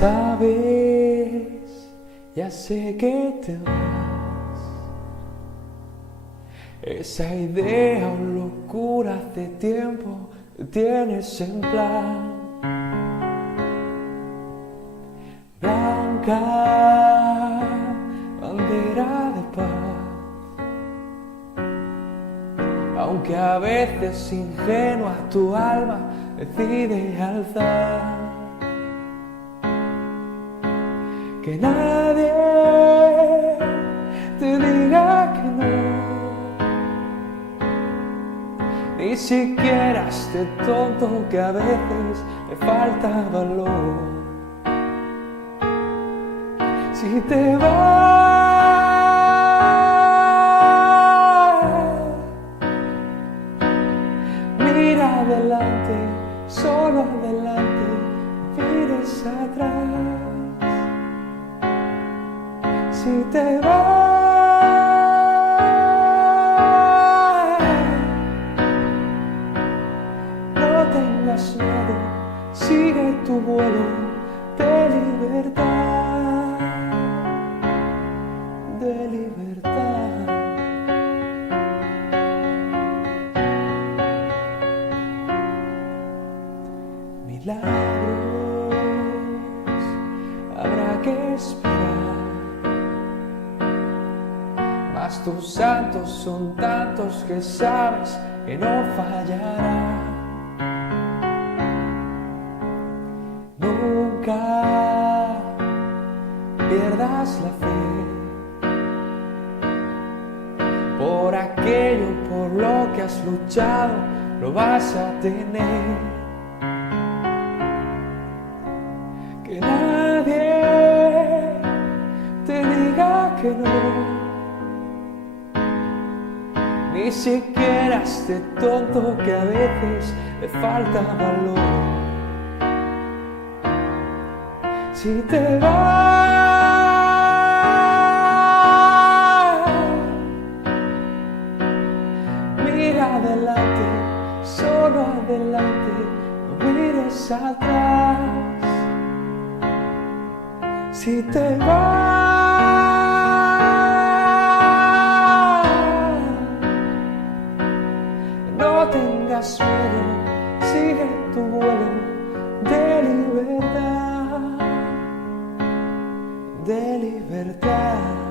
Sabes, ya sé que te vas. Esa idea o locura hace tiempo que tienes en plan. Blanca bandera de paz, aunque a veces ingenua tu alma decide alzar. Que nadie te diga que no, ni siquiera este tonto que a veces le falta valor. Si te vas, mira adelante, solo adelante, mires atrás. Si te vas, no tengas miedo, sigue tu vuelo de libertad, de libertad. Milagros habrá que esperar, mas tus santos son tantos que sabes que no fallará. Nunca pierdas la fe por aquello por lo que has luchado, lo vas a tener. Que nadie te diga que no, ni siquiera este tonto que a veces le falta valor. Si te vas, mira adelante, solo adelante, no mires atrás. Si te vas, no tengas miedo, sigue tu vuelo de libertad, de libertad.